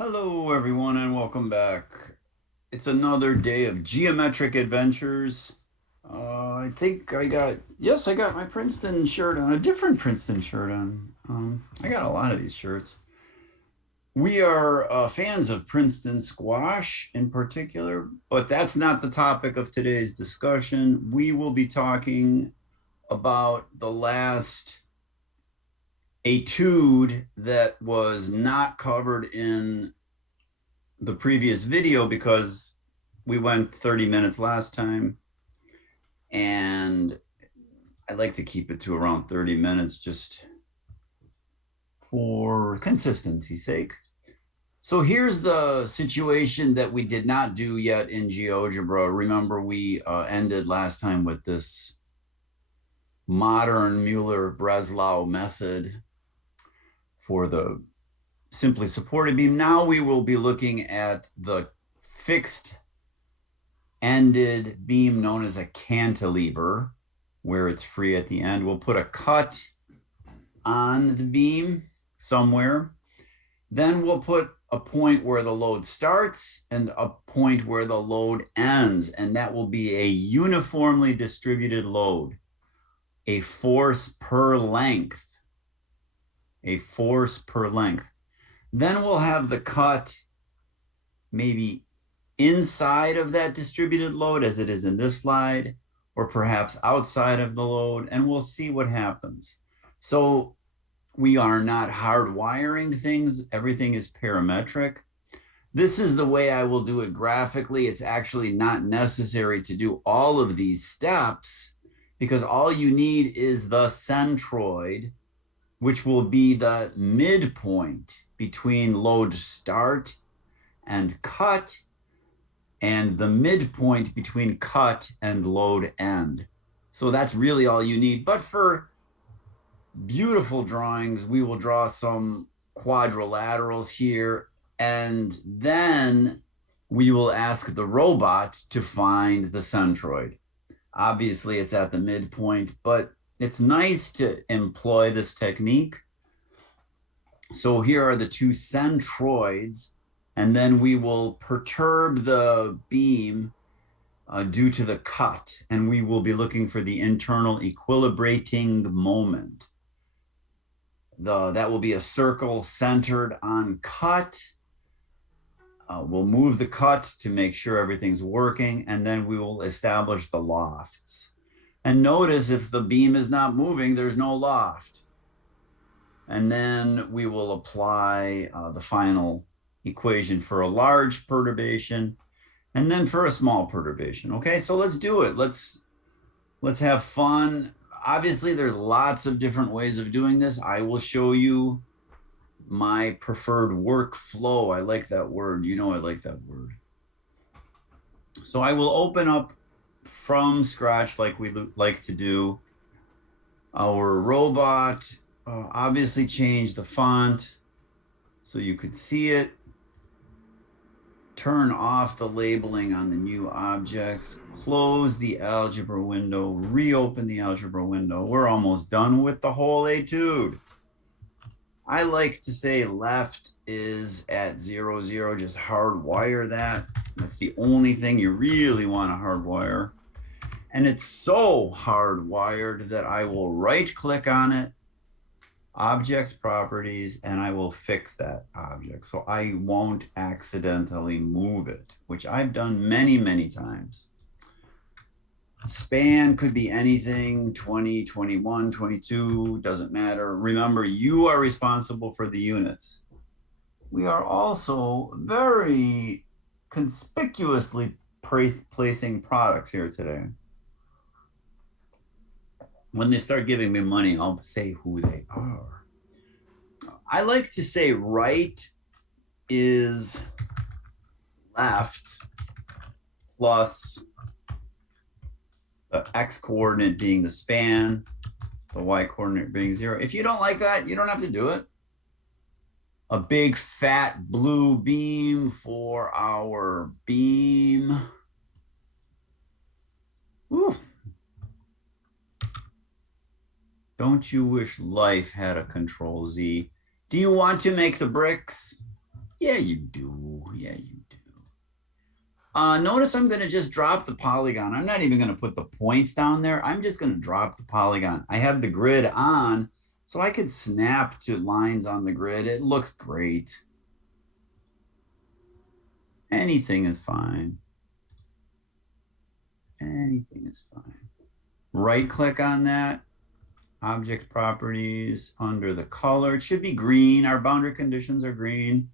Hello, everyone, and welcome back. It's another day of geometric adventures. I think I got my Princeton shirt on, a different Princeton shirt on. I got a lot of these shirts. We are fans of Princeton squash in particular, but that's not the topic of today's discussion. We will be talking about the last etude that was not covered in the previous video because we went 30 minutes last time, and I like to keep it to around 30 minutes just for consistency's sake. So here's the situation that we did not do yet in GeoGebra. Remember, we ended last time with this modern Mueller-Breslau method for the simply supported beam. Now we will be looking at the fixed ended beam known as a cantilever, where it's free at the end. We'll put a cut on the beam somewhere. Then we'll put a point where the load starts and a point where the load ends, and that will be a uniformly distributed load, a force per length, a force per length. Then we'll have the cut maybe inside of that distributed load as it is in this slide, or perhaps outside of the load, and we'll see what happens. So we are not hardwiring things. Everything is parametric. This is the way I will do it graphically. It's actually not necessary to do all of these steps because all you need is the centroid, which will be the midpoint between load start and cut, and the midpoint between cut and load end. So that's really all you need. But for beautiful drawings, we will draw some quadrilaterals here, and then we will ask the robot to find the centroid. Obviously, it's at the midpoint, but it's nice to employ this technique. So here are the two centroids, and then we will perturb the beam due to the cut, and we will be looking for the internal equilibrating moment. That will be a circle centered on cut. We'll move the cut to make sure everything's working, and then we will establish the lofts. And notice if the beam is not moving, there's no loft. And then we will apply the final equation for a large perturbation and then for a small perturbation. Okay, so let's do it. Let's have fun. Obviously, there's lots of different ways of doing this. I will show you my preferred workflow. I like that word. You know I like that word. So I will open up from scratch like we like to do. Our robot, obviously change the font so you could see it. Turn off the labeling on the new objects, close the algebra window, reopen the algebra window. We're almost done with the whole etude. I like to say left is at 0, 0, just hardwire that. That's the only thing you really want to hardwire. And it's so hardwired that I will right click on it, object properties, and I will fix that object so I won't accidentally move it, which I've done many, many times. Span could be anything, 20, 21, 22, doesn't matter. Remember, you are responsible for the units. We are also very conspicuously placing products here today. When they start giving me money, I'll say who they are. I like to say right is left plus the x coordinate being the span, the y coordinate being 0. If you don't like that, you don't have to do it. A big fat blue beam for our beam. Ooh. Don't you wish life had a control Z? Do you want to make the bricks? Yeah, you do. Yeah, you do. Notice I'm going to just drop the polygon. I'm not even going to put the points down there. I'm just going to drop the polygon. I have the grid on, so I could snap to lines on the grid. It looks great. Anything is fine. Anything is fine. Right click on that. Object properties under the color. It should be green. Our boundary conditions are green.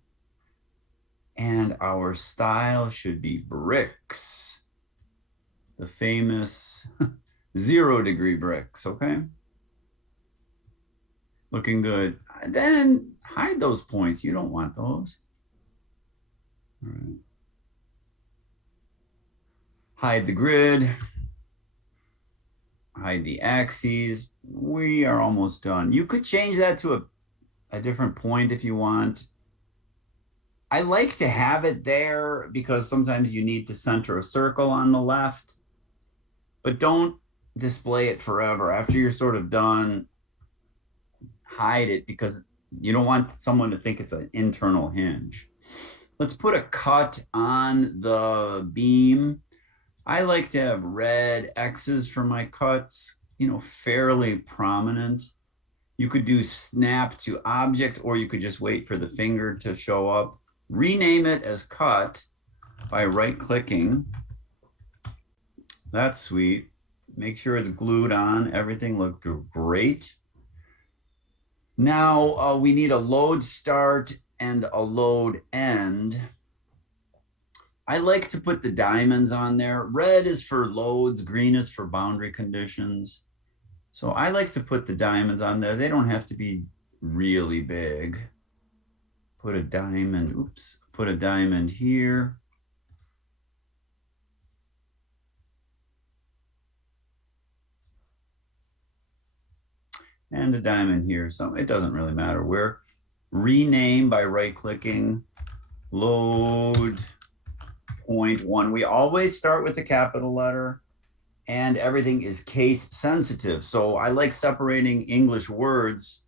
And our style should be bricks. The famous 0-degree bricks, okay? Looking good. Then hide those points. You don't want those. All right. Hide the grid. Hide the axes. We are almost done. You could change that to a different point if you want. I like to have it there because sometimes you need to center a circle on the left, but don't display it forever. After you're sort of done, hide it because you don't want someone to think it's an internal hinge. Let's put a cut on the beam. I like to have red X's for my cuts, fairly prominent. You could do snap to object, or you could just wait for the finger to show up. Rename it as cut by right clicking. That's sweet. Make sure it's glued on. Everything looked great. Now we need a load start and a load end. I like to put the diamonds on there. Red is for loads, green is for boundary conditions. So I like to put the diamonds on there. They don't have to be really big. Put a diamond, put a diamond here. And a diamond here. So it doesn't really matter where. Rename by right clicking, load point 1. We always start with the capital letter and everything is case sensitive. So I like separating English words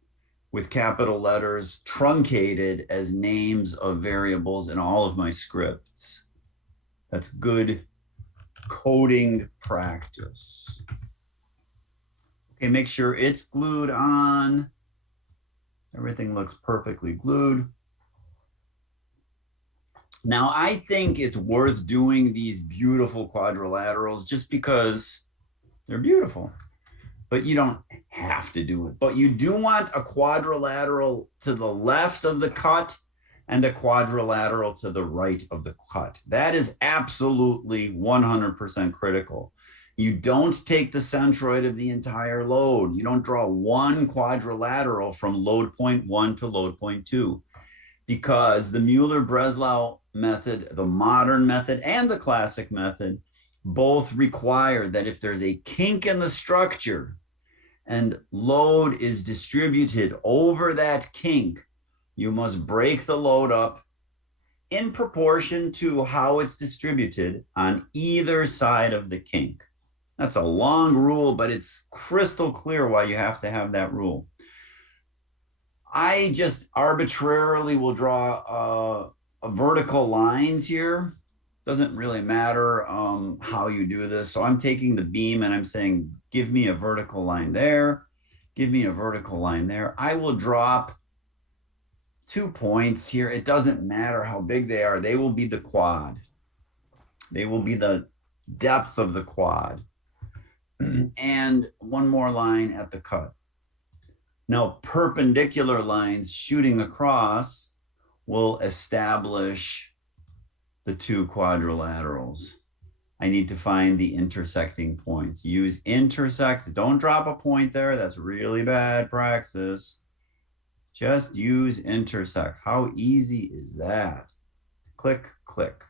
with capital letters truncated as names of variables in all of my scripts. That's good coding practice. Okay, make sure it's glued on. Everything looks perfectly glued. Now, I think it's worth doing these beautiful quadrilaterals just because they're beautiful, but you don't have to do it. But you do want a quadrilateral to the left of the cut and a quadrilateral to the right of the cut. That is absolutely 100% critical. You don't take the centroid of the entire load. You don't draw one quadrilateral from load point 1 to load point 2 because the Mueller-Breslau method, the modern method, and the classic method both require that if there's a kink in the structure and load is distributed over that kink, you must break the load up in proportion to how it's distributed on either side of the kink. That's a long rule, but it's crystal clear why you have to have that rule. I just arbitrarily will draw vertical lines here. Doesn't really matter how you do this. So I'm taking the beam and I'm saying, give me a vertical line there. Give me a vertical line there. I will drop 2 points here. It doesn't matter how big they are. They will be the quad. They will be the depth of the quad. And one more line at the cut. Now, perpendicular lines shooting across will establish the 2 quadrilaterals. I need to find the intersecting points. Use intersect. Don't drop a point there. That's really bad practice. Just use intersect. How easy is that? Click, click.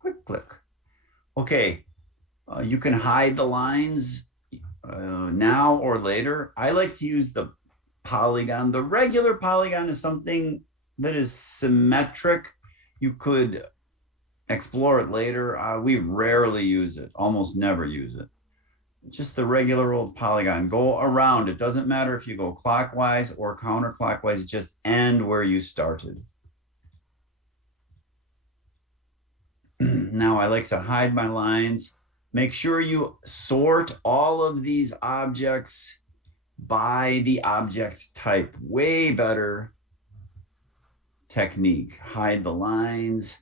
Click, click. Okay, you can hide the lines now or later. I like to use the polygon. The regular polygon is something that is symmetric. You could explore it later. We rarely use it, almost never use it. Just the regular old polygon. Go around. It doesn't matter if you go clockwise or counterclockwise, just end where you started. Now I like to hide my lines. Make sure you sort all of these objects by the object type. Way better technique. Hide the lines.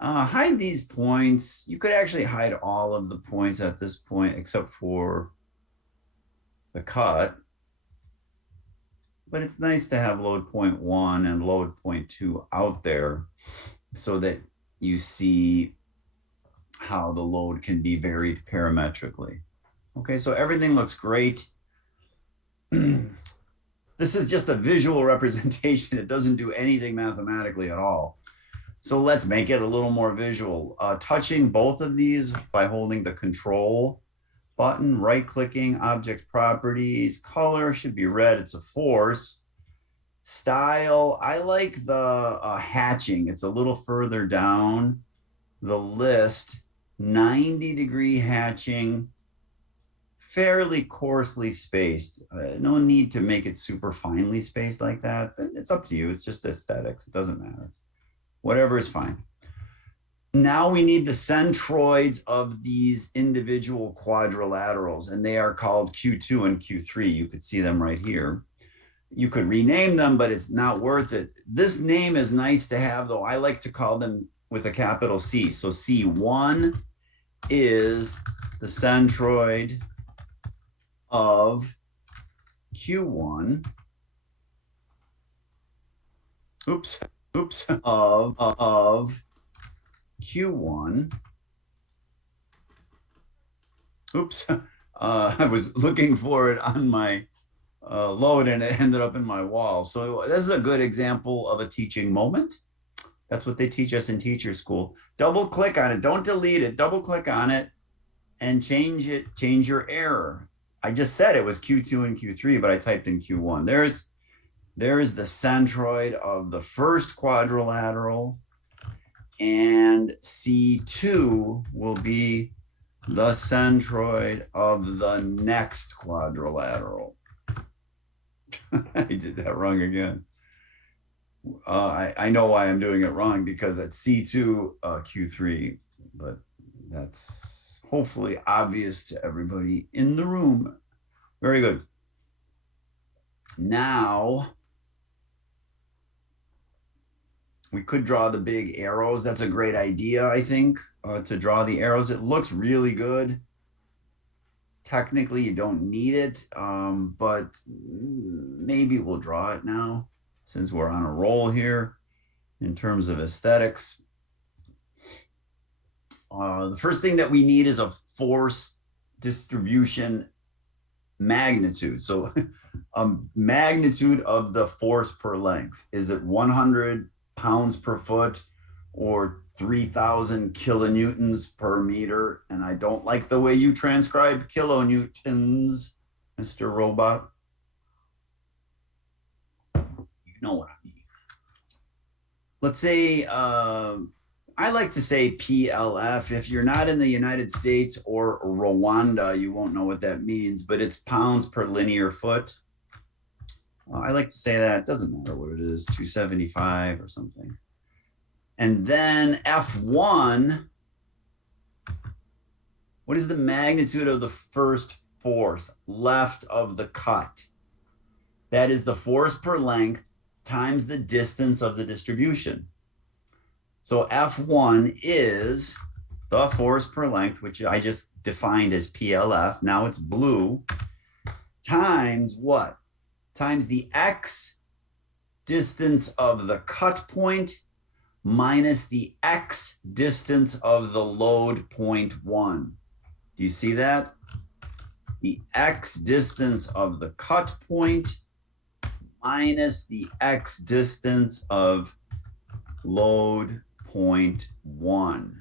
Hide these points. You could actually hide all of the points at this point except for the cut. But it's nice to have load point 1 and load point 2 out there so that you see how the load can be varied parametrically. Okay, so everything looks great. This is just a visual representation. It doesn't do anything mathematically at all. So let's make it a little more visual. Touching both of these by holding the control button, right-clicking, object properties, color should be red, it's a force. Style, I like the hatching. It's a little further down the list. 90-degree hatching, fairly coarsely spaced. No need to make it super finely spaced like that, but it's up to you. It's just aesthetics. It doesn't matter. Whatever is fine. Now we need the centroids of these individual quadrilaterals, and they are called Q2 and Q3. You could see them right here. You could rename them, but it's not worth it. This name is nice to have, though. I like to call them with a capital C. So C1 is the centroid of Q1. Oops, of Q1. Oops, I was looking for it on my load and it ended up in my wall. So this is a good example of a teaching moment. That's what they teach us in teacher school. Double click on it, don't delete it, double click on it and change your error. I just said it was Q2 and Q3, but I typed in Q1. There's the centroid of the first quadrilateral, and C2 will be the centroid of the next quadrilateral. I did that wrong again. I know why I'm doing it wrong, because it's C2 Q3, but that's hopefully obvious to everybody in the room. Very good. Now we could draw the big arrows. That's a great idea, I think, to draw the arrows. It looks really good. Technically, you don't need it, but maybe we'll draw it now since we're on a roll here in terms of aesthetics. The first thing that we need is a force distribution magnitude. So magnitude of the force per length. Is it 100 pounds per foot or 3,000 kilonewtons per meter? And I don't like the way you transcribe kilonewtons, Mr. Robot. You know what I mean. Let's say, I like to say PLF. If you're not in the United States or Rwanda, you won't know what that means, but it's pounds per linear foot. I like to say that. It doesn't matter what it is, 275 or something. And then F1, what is the magnitude of the first force left of the cut? That is the force per length times the distance of the distribution. So F1 is the force per length, which I just defined as PLF. Now it's blue, times what? Times the X distance of the cut point minus the X distance of the load point 1. Do you see that? The X distance of the cut point minus the X distance of load point 1.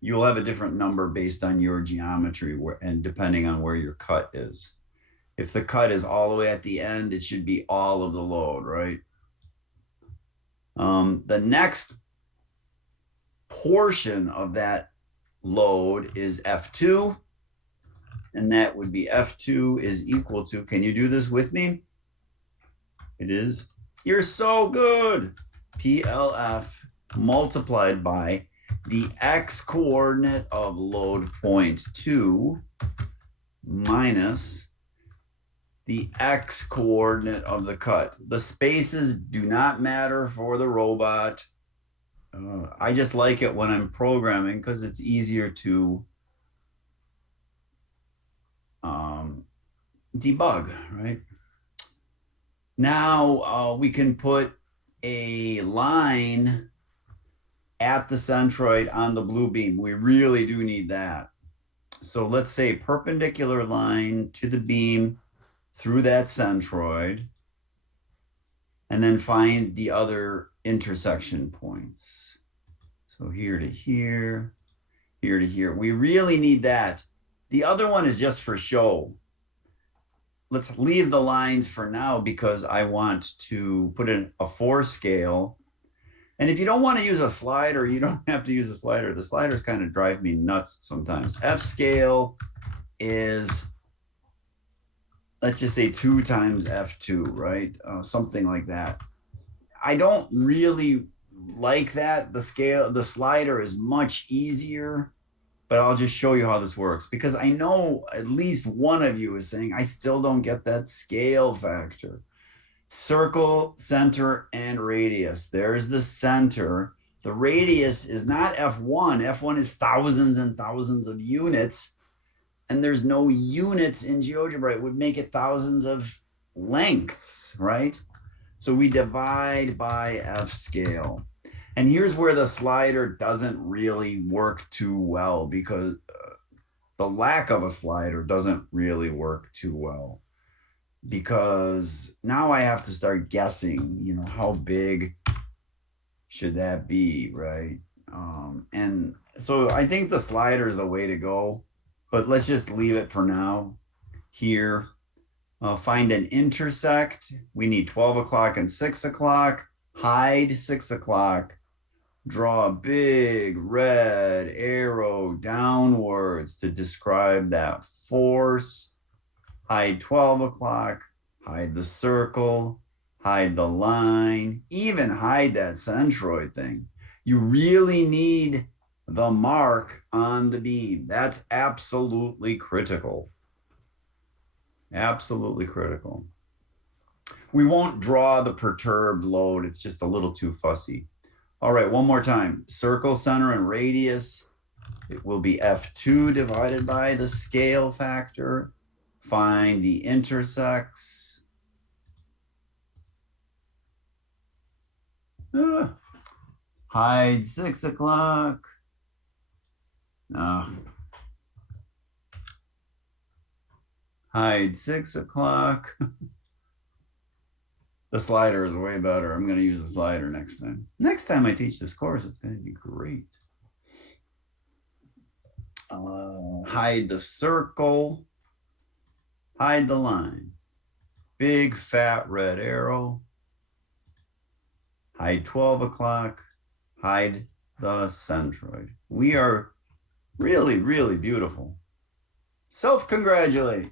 You'll have a different number based on your geometry and depending on where your cut is. If the cut is all the way at the end, it should be all of the load, right? The next portion of that load is F2, and that would be F2 is equal to, can you do this with me? It is. You're so good. PLF multiplied by the x coordinate of load point 2 minus the x coordinate of the cut. The spaces do not matter for the robot. I just like it when I'm programming because it's easier to debug, right? Now we can put a line at the centroid on the blue beam. We really do need that. So let's say perpendicular line to the beam through that centroid, and then find the other intersection points. So here to here, here to here. We really need that. The other one is just for show. Let's leave the lines for now because I want to put in a 4 scale. And if you don't want to use a slider, you don't have to use a slider. The sliders kind of drive me nuts sometimes. F scale is, let's just say 2 times F2, right? Something like that. I don't really like that. The slider is much easier, but I'll just show you how this works because I know at least one of you is saying, I still don't get that scale factor. Circle, center, and radius. There's the center. The radius is not F1. F1 is thousands and thousands of units, and there's no units in GeoGebra. It would make it thousands of lengths, right? So we divide by F scale. And here's where the slider doesn't really work too well because the lack of a slider doesn't really work too well. Because now I have to start guessing, you know, how big should that be, right? And so I think the slider is the way to go, but let's just leave it for now. Here, find an intersect. We need 12 o'clock and 6 o'clock. Hide 6 o'clock. Draw a big red arrow downwards to describe that force. Hide 12 o'clock, hide the circle, hide the line, even hide that centroid thing. You really need the mark on the beam. That's absolutely critical. Absolutely critical. We won't draw the perturbed load. It's just a little too fussy. All right, one more time. Circle, center, and radius. It will be F2 divided by the scale factor. Find the intersects. Hide 6 o'clock. Hide 6 o'clock. The slider is way better. I'm going to use a slider next time. Next time I teach this course, it's going to be great. Hide the circle. Hide the line. Big fat red arrow. Hide 12 o'clock. Hide the centroid. We are really, really beautiful. Self-congratulate.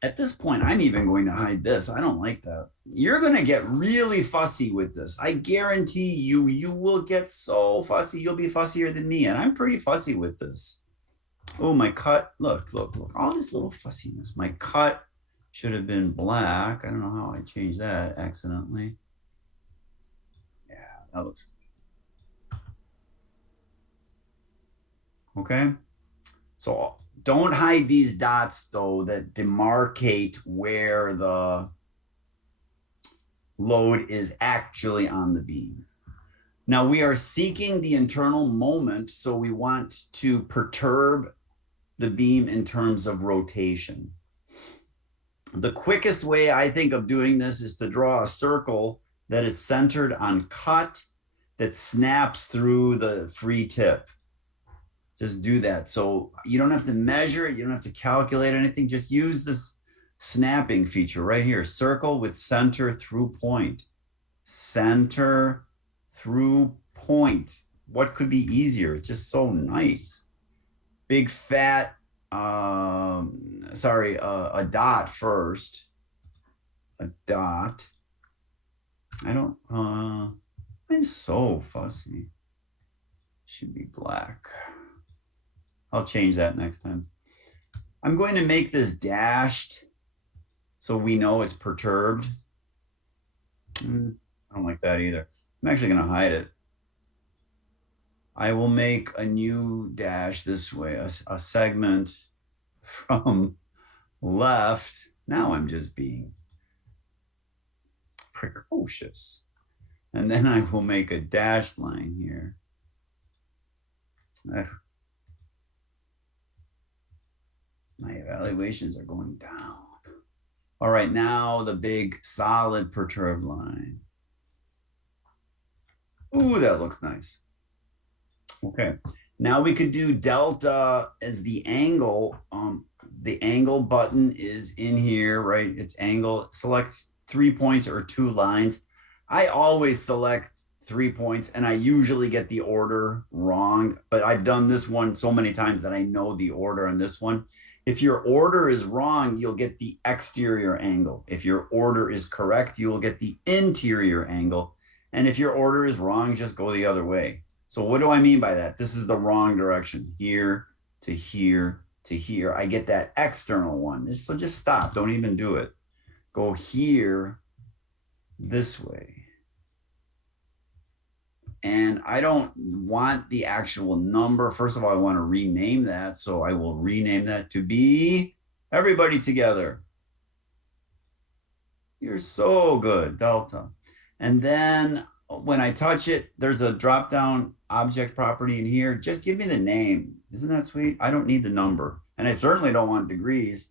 At this point, I'm even going to hide this. I don't like that. You're going to get really fussy with this. I guarantee you, you will get so fussy. You'll be fussier than me. And I'm pretty fussy with this. Oh, my cut. Look, look, look. All this little fussiness. My cut should have been black. I don't know how I changed that accidentally. Yeah, that looks good. Okay. So don't hide these dots, though, that demarcate where the load is actually on the beam. Now, we are seeking the internal moment, so we want to perturb the beam in terms of rotation. The quickest way I think of doing this is to draw a circle that is centered on cut that snaps through the free tip. Just do that. So you don't have to measure it. You don't have to calculate anything. Just use this snapping feature right here. Circle with center through point. Center through point. What could be easier? It's just so nice. Big fat, a dot first. a dot. I don't, I'm so fussy. Should be black. I'll change that next time. I'm going to make this dashed so we know it's perturbed. I don't like that either. I'm actually going to hide it. I will make a new dash this way, a segment from left. Now I'm just being precocious. And then I will make a dashed line here. My evaluations are going down. All right, now the big solid perturbed line. Ooh, that looks nice. Okay, now we could do delta as the angle. The angle button is in here, right? It's angle, select 3 points or 2 lines. I always select 3 points and I usually get the order wrong, but I've done this one so many times that I know the order on this one. If your order is wrong, you'll get the exterior angle. If your order is correct, you will get the interior angle. And if your order is wrong, just go the other way. So what do I mean by that? This is the wrong direction, here to here to here. I get that external one. So just stop, don't even do it. Go here this way. And I don't want the actual number. First of all, I want to rename that. So I will rename that to be everybody together. You're so good, delta. And then when I touch it, there's a drop down object property in here. Just give me the name. Isn't that sweet? I don't need the number. And I certainly don't want degrees.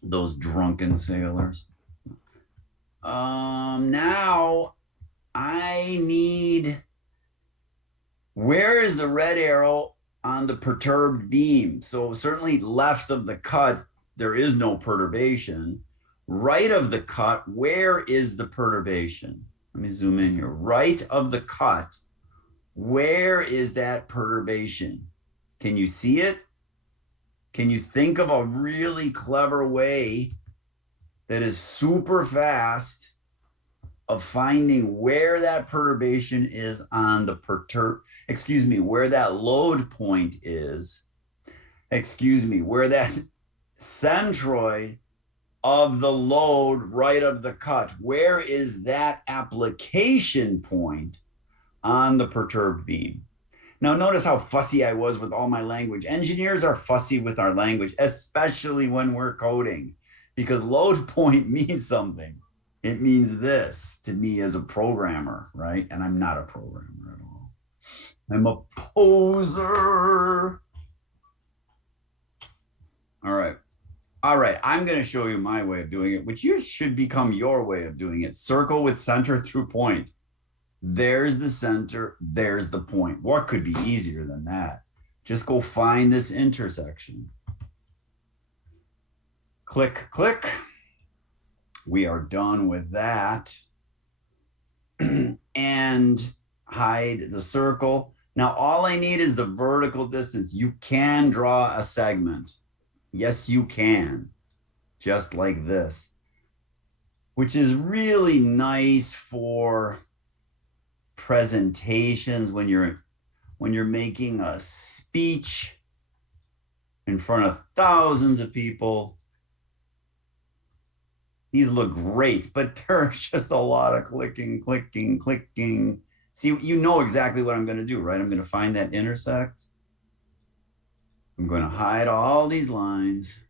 Those drunken sailors. Now I need, where is the red arrow on the perturbed beam? So certainly left of the cut, there is no perturbation. Right of the cut, where is the perturbation? Let me zoom in here. Right of the cut, where is that perturbation? Can you see it? Can you think of a really clever way that is super fast of finding where that perturbation is on the where that load point is, where that centroid of the load right of the cut, where is that application point on the perturbed beam? Now, notice how fussy I was with all my language. Engineers are fussy with our language, especially when we're coding, because load point means something. It means this to me as a programmer, right? And I'm not a programmer at all. I'm a poser. All right. All right, I'm going to show you my way of doing it, which should become your way of doing it. Circle with center through point. There's the center, there's the point. What could be easier than that? Just go find this intersection. Click, click. We are done with that. And hide the circle. Now, all I need is the vertical distance. You can draw a segment. Yes, you can. Just like this, which is really nice for presentations when you're making a speech in front of thousands of people. These look great, but there's just a lot of clicking, clicking, clicking. See, you know exactly what I'm going to do, right? I'm going to find that intersect. I'm going to hide all these lines.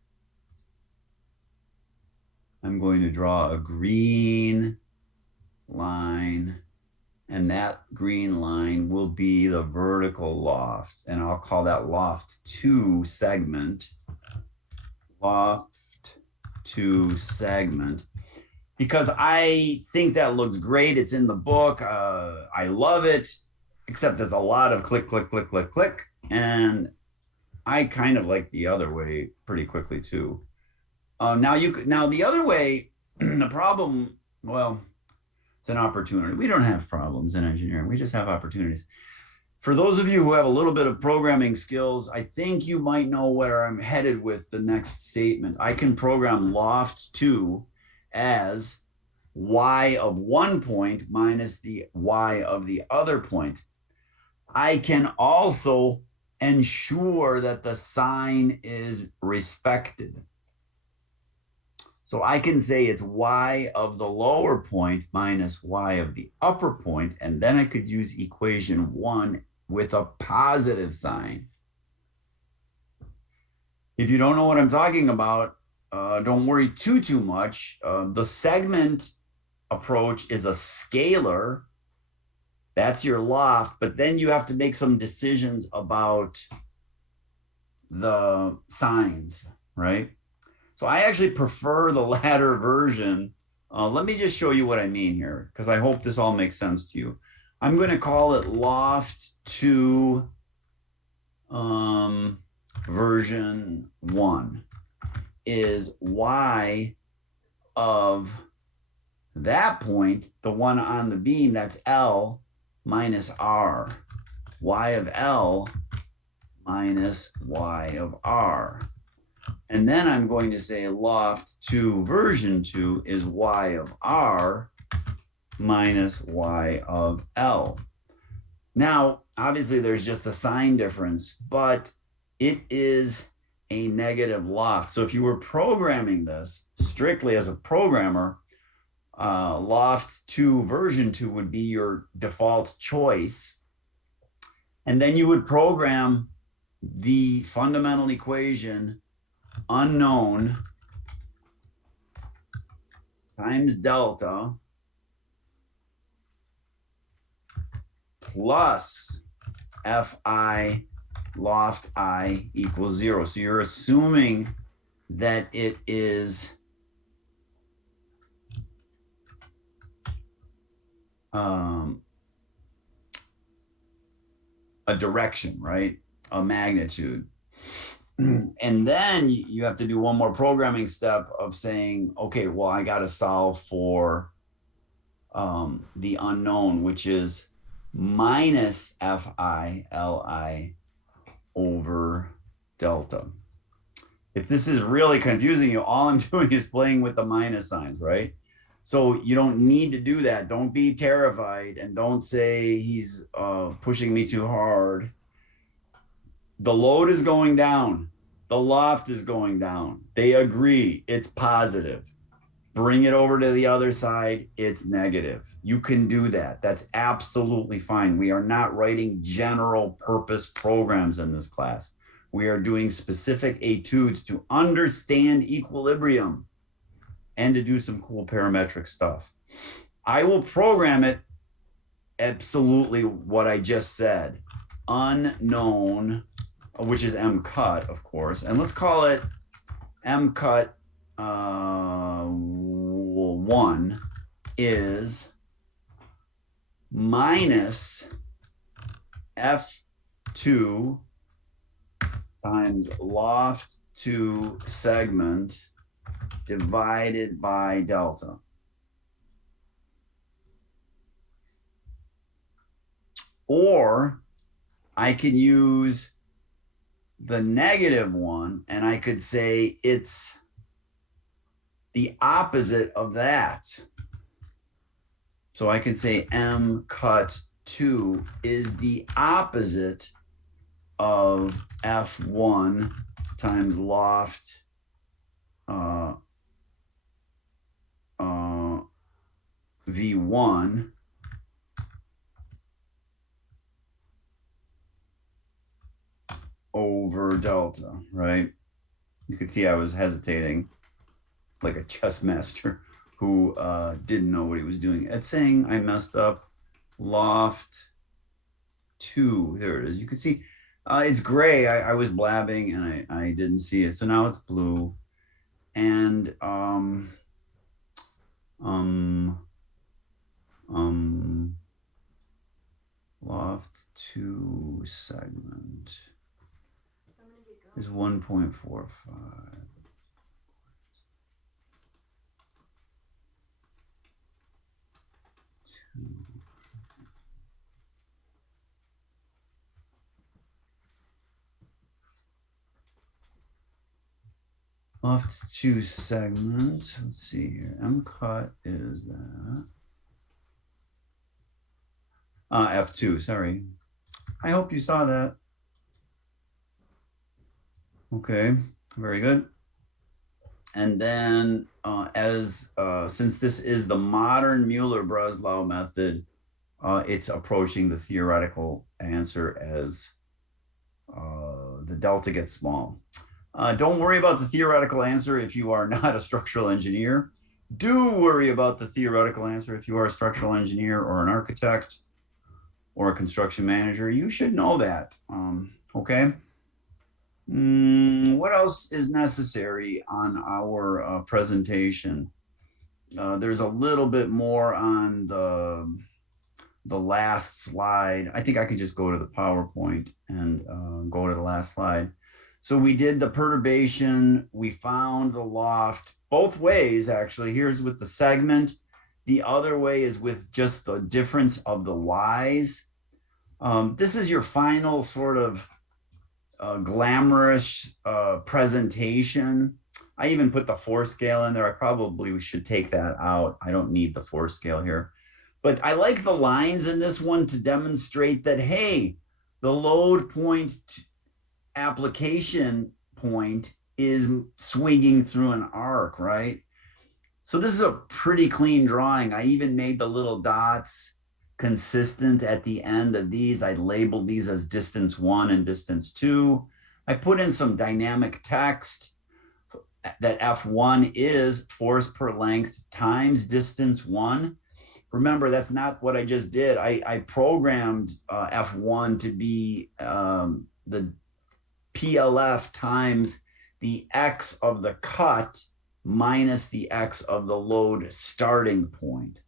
I'm going to draw a green line, and that green line will be the vertical loft, and I'll call that loft 2 segment. Loft 2 segment, because I think that looks great. It's in the book. I love it, except there's a lot of click, click, click, click, click, and I kind of like the other way pretty quickly too. Now the other way, the problem, well, it's an opportunity. We don't have problems in engineering. We just have opportunities. For those of you who have a little bit of programming skills, I think you might know where I'm headed with the next statement. I can program loft2 as y of one point minus the y of the other point. I can also ensure that the sign is respected. So I can say it's y of the lower point minus y of the upper point, and then I could use equation 1 with a positive sign. If you don't know what I'm talking about, don't worry too much. The segment approach is a scalar. That's your loft, but then you have to make some decisions about the signs, right? So I actually prefer the latter version. Let me just show you what I mean here, because I hope this all makes sense to you. I'm going to call it loft2 version 1 is y of that point, the one on the beam, that's L minus R. Y of L minus y of R. And then I'm going to say loft2 version 2 is y of R minus y of L. Now, obviously, there's just a sign difference, but it is a negative loft. So if you were programming this strictly as a programmer, loft2 version 2 would be your default choice. And then you would program the fundamental equation unknown times delta plus fi loft I equals 0. So you're assuming that it is a direction, right? A magnitude. And then you have to do one more programming step of saying, okay, well, I got to solve for the unknown, which is minus fi li over delta. If this is really confusing you, all I'm doing is playing with the minus signs, right? So you don't need to do that. Don't be terrified and don't say he's pushing me too hard. The load is going down. The loft is going down. They agree. It's positive. Bring it over to the other side. It's negative. You can do that. That's absolutely fine. We are not writing general purpose programs in this class. We are doing specific etudes to understand equilibrium and to do some cool parametric stuff. I will program it absolutely what I just said. Unknown, which is M cut, of course. And let's call it M cut 1 is minus F2 times loft2 segment divided by delta. Or I can use the negative one and I could say it's the opposite of that. So I can say M cut 2 is the opposite of F1 times loft V1 over delta, right? You could see I was hesitating like a chess master who didn't know what he was doing. It's saying I messed up. Loft 2, there it is. You can see it's gray. I was blabbing and I didn't see it. So now it's blue. And loft 2 segment is 1.45. Left two segments. Let's see here. M cut is that. F2, sorry. I hope you saw that. Okay, very good. And then since this is the modern Mueller-Breslau method, it's approaching the theoretical answer as the delta gets small. Don't worry about the theoretical answer if you are not a structural engineer. Do worry about the theoretical answer if you are a structural engineer or an architect or a construction manager. You should know that. Okay. What else is necessary on our presentation? There's a little bit more on the last slide. I think I can just go to the PowerPoint and go to the last slide. So we did the perturbation. We found the loft both ways, actually. Here's with the segment. The other way is with just the difference of the Y's. This is your final sort of glamorous presentation. I even put the 4 scale in there. I probably should take that out. I don't need the 4 scale here. But I like the lines in this one to demonstrate that, hey, the load point application point is swinging through an arc, right? So this is a pretty clean drawing. I even made the little dots consistent at the end of these. I labeled these as distance 1 and distance 2. I put in some dynamic text that F1 is force per length times distance 1. Remember, that's not what I just did. I programmed F1 to be the PLF times the X of the cut minus the X of the load starting point.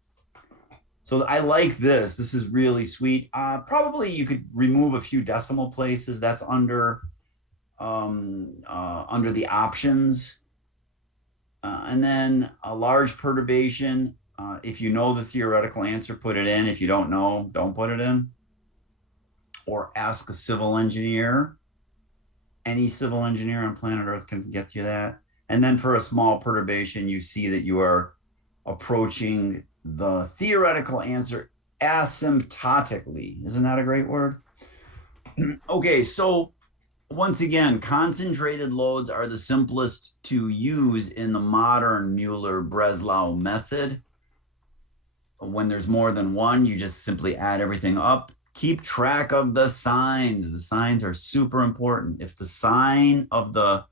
So I like this. This is really sweet. Probably you could remove a few decimal places. That's under the options. And then a large perturbation. If you know the theoretical answer, put it in. If you don't know, don't put it in. Or ask a civil engineer. Any civil engineer on planet Earth can get you that. And then for a small perturbation, you see that you are approaching the theoretical answer asymptotically. Isn't that a great word? Okay, so once again, concentrated loads are the simplest to use in the modern Mueller-Breslau method. When there's more than one, you just simply add everything up. Keep track of the signs. The signs are super important. If the sign of the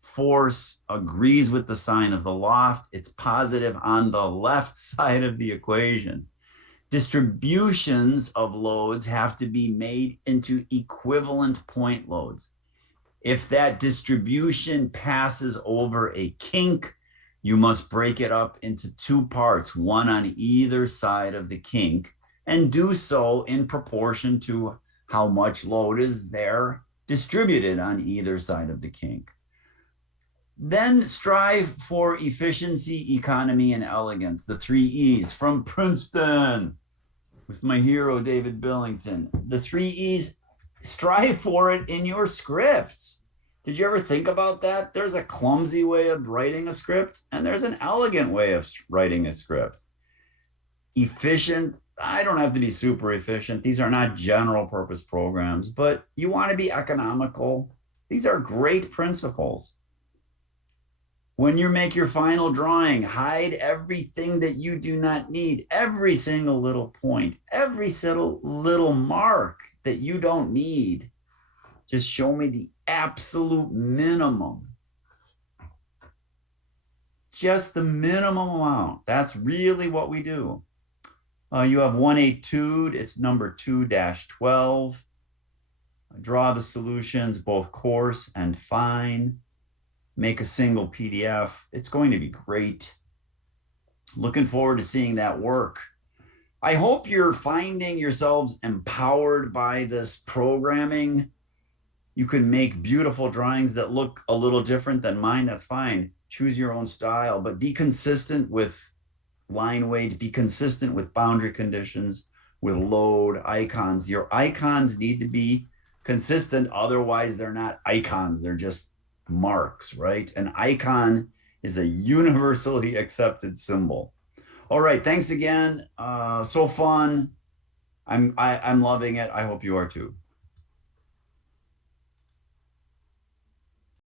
force agrees with the sign of the loft, it's positive on the left side of the equation. Distributions of loads have to be made into equivalent point loads. If that distribution passes over a kink, you must break it up into 2 parts, one on either side of the kink, and do so in proportion to how much load is there distributed on either side of the kink. Then strive for efficiency, economy, and elegance, the 3 E's from Princeton with my hero, David Billington. The 3 E's, strive for it in your scripts. Did you ever think about that? There's a clumsy way of writing a script, and there's an elegant way of writing a script. Efficient, I don't have to be super efficient. These are not general purpose programs, but you want to be economical. These are great principles. When you make your final drawing, hide everything that you do not need, every single little point, every single little mark that you don't need. Just show me the absolute minimum. Just the minimum amount. That's really what we do. You have 1 etude, it's number 2-12. Draw the solutions, both coarse and fine. Make a single PDF. It's going to be great. Looking forward to seeing that work. I hope you're finding yourselves empowered by this programming. You can make beautiful drawings that look a little different than mine. That's fine. Choose your own style, but be consistent with line weight, be consistent with boundary conditions, with load, icons. Your icons need to be consistent. Otherwise, they're not icons. They're just marks, right? An icon is a universally accepted symbol. All right, thanks again. So fun. I'm loving it. I hope you are too.